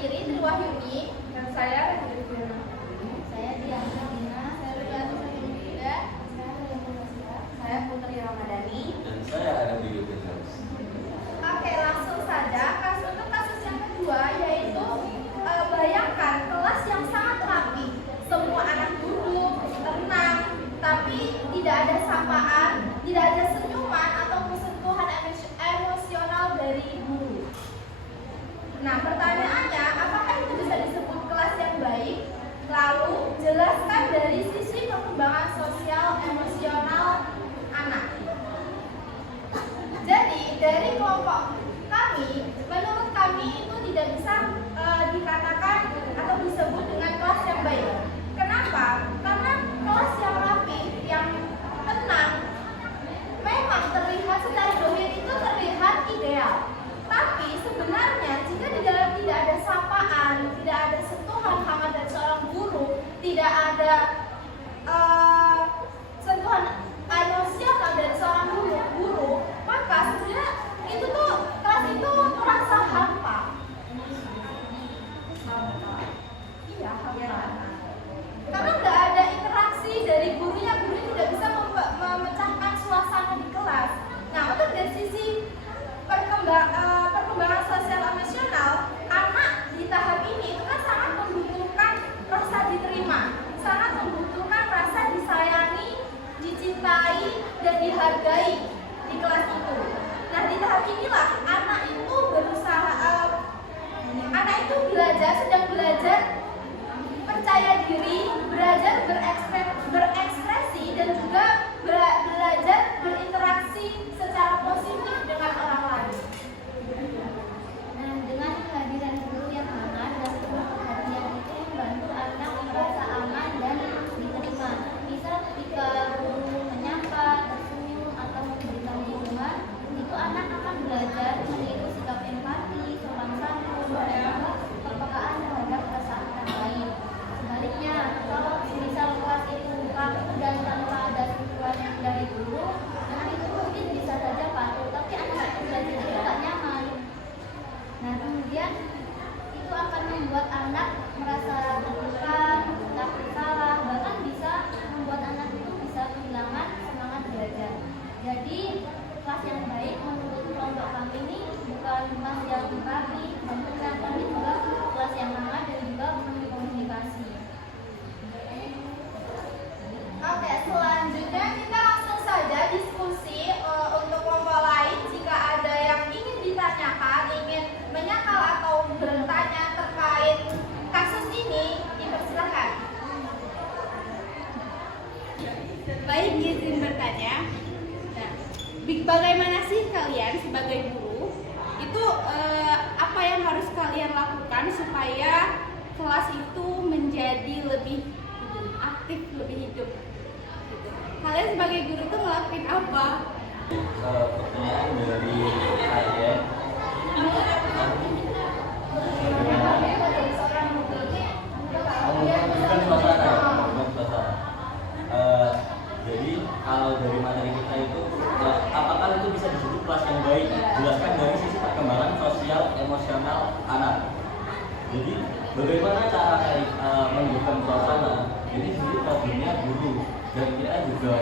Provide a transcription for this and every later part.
sendiri Triwahyuni. Dan saya Diana. Saya Diana Dina. Saya Riyatu Sakinida. Saya Putri Ramadhani. Dan saya ada video Firdaus. Oke, langsung saja. Untuk kasus yang kedua yaitu bayangkan kelas yang sangat rapi. Semua anak duduk, tenang, tapi tidak ada sapaan, tidak ada senyuman ataupun sentuhan emosional dari guru. Nah, pertanyaannya, apakah itu bisa disebut kelas yang baik? Lalu, jelaskan dari sisi perkembangan sosial emosional anak. Jadi, dari kelompok kami, menurut kami itu tidak bisa dikatakan atau disebut dengan kelas yang baik. Kenapa? Karena kelas yang rapi, yang tenang, memang terlihat secara dohir itu terlihat ideal. Tapi sebenarnya jika di dalam tidak ada sapaan, tidak ada sentuhan hangat dari seorang guru, tidak ada sentuhan emosional dari seorang guru, maka sebenarnya itu tuh kelas itu merasa hampa. Iya, hampa. Karena nggak ada interaksi dari gurunya, guru tidak bisa memecahkan suasana di kelas. Nah, untuk dari sisi perkembangan sosial emosional, anak di tahap ini itu kan sangat membutuhkan rasa diterima, sangat membutuhkan rasa disayangi, dicintai, dan dihargai di kelas itu. Nah, di tahap inilah anak itu sedang belajar percaya diri, belajar berekspresi, dan juga belajar berinteraksi secara positif dengan orang lain. Nah, dengan kehadiran guru yang hangat dan penuh perhatian itu membantu anak merasa aman dan diterima. Misal ketika guru menyapa, tersenyum, atau memberikan dukungan, itu anak akan belajar meniru sikap empati, sopan santun, dan juga kepekaan terhadap perasaan orang lain. Sebaliknya, kalau misal kelas itu kaku dan tanpa ada sentuhan dari guru, anak itu mungkin bisa saja patuh, tapi anak itu belajar itu gak nyaman. Nah, kemudian itu akan membuat anak merasa tertekan, takut salah, bahkan bisa membuat anak itu bisa kehilangan semangat belajar. Jadi, kelas yang baik menurut kelompok kami ini bukan kelas yang rapi, tapi juga kelas yang hangat dan juga penuh komunikasi. Oke, selanjutnya kita langsung saja diskusi untuk kelompok lain. Jika ada yang ingin ditanyakan, ingin menyangkal atau bertanya terkait kasus ini, dipersilakan. Baik, izin bertanya. Nah, bagaimana sih kalian sebagai guru itu apa yang harus kalian lakukan supaya kelas itu menjadi lebih aktif, lebih hidup? Gitu. Kalian sebagai guru tuh ngelakuin apa? Pertanyaan dari saya. Bukan suasana. Jadi kalau dari materi kita itu, apakah itu bisa disebut kelas yang baik? Jelaskan dari sisi perkembangan sosial emosional anak. Jadi bagaimana cara menunjukkan suasana? Jadi sini problemnya guru dan kita juga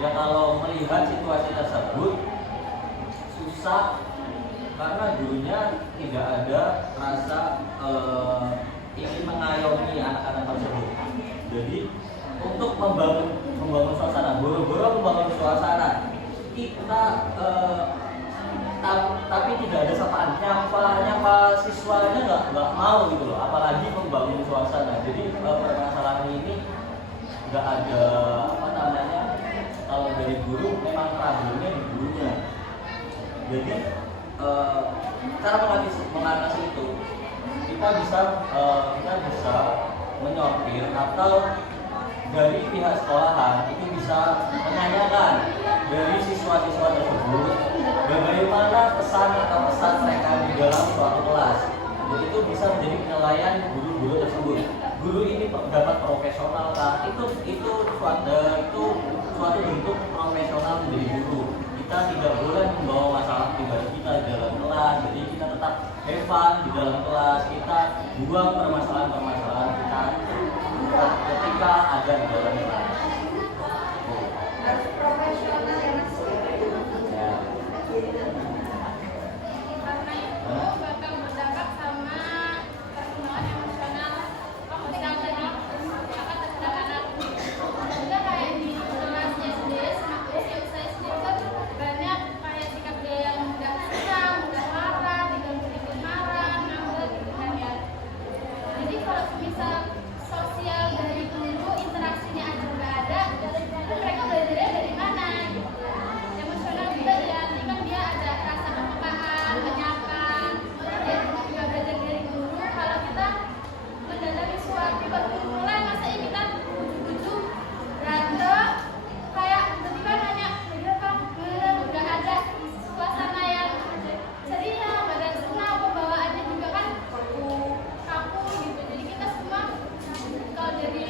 ya kalau melihat situasi tersebut susah karena gurunya tidak ada rasa ingin mengayomi anak-anak tersebut. Jadi untuk membangun suasana, boro-boro membangun suasana, kita tapi tidak ada sapaan, nyapa siswanya nggak mau gitu loh, apalagi membangun suasana. Jadi permasalahan ini nggak ada kalau dari guru memang problemnya di gurunya. Jadi cara mengatasi itu kita bisa menyortir atau dari pihak sekolahan itu bisa menanyakan dari siswa-siswa tersebut bagaimana pesan atau pesan mereka di dalam suatu kelas. Jadi itu bisa menjadi penilaian guru-guru tersebut. Guru ini dapat profesional kah? Itu suatu bentuk profesional menjadi guru. Kita tidak boleh membawa masalah pribadi kita di dalam kelas. Jadi kita tetap Evan di dalam kelas, kita buang permasalahan-permasalahan kita ketika ada di dalam kelas. Harus profesional ya Mas. Ya. Karena itu bakal berdampak sama perkembangan emosional sosial tadi terhadap anak. Juga kayak di kelas SD, usia SD kan banyak kayak sikap dia yang mudah senang, mudah marah, ikut marah, ngambek gitu kan ya. Jadi kalau misal sosial dari guru interaksinya aja nggak ada, itu mereka belajarnya dari mana? Gitu. Emosional juga ya, nanti kan dia ada rasa kepekaan, menyapa, dia juga belajar dari guru. Kalau kita mendatangi suatu perkumpulan, masa ya kita ujuk-ujuk berantem, kayak tiba-tiba nanya, nggak ada suasana yang ceria, badan senang, pembawaannya juga kan kaku gitu. Jadi kita semua kalau jadi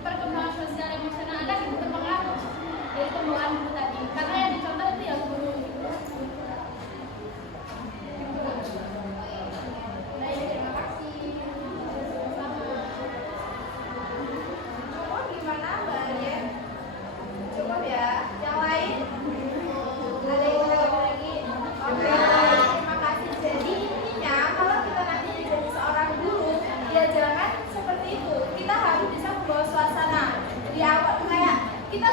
perkembangan sosial emosional anak itu terpengaruh dari pembawaan guru tadi, karena yang dicontoh itu ya guru gitu. Baik, terima kasih. Sama-sama. Oh, gimana Mbak Arya? Cukup ya? Yang lain? Ada yang mau ngomong lagi? Oke, terima kasih. Jadi intinya kalau kita nanti jadi seorang guru, ya jangan seperti itu. Kita harus bisa membawa suasana di awal kayak kita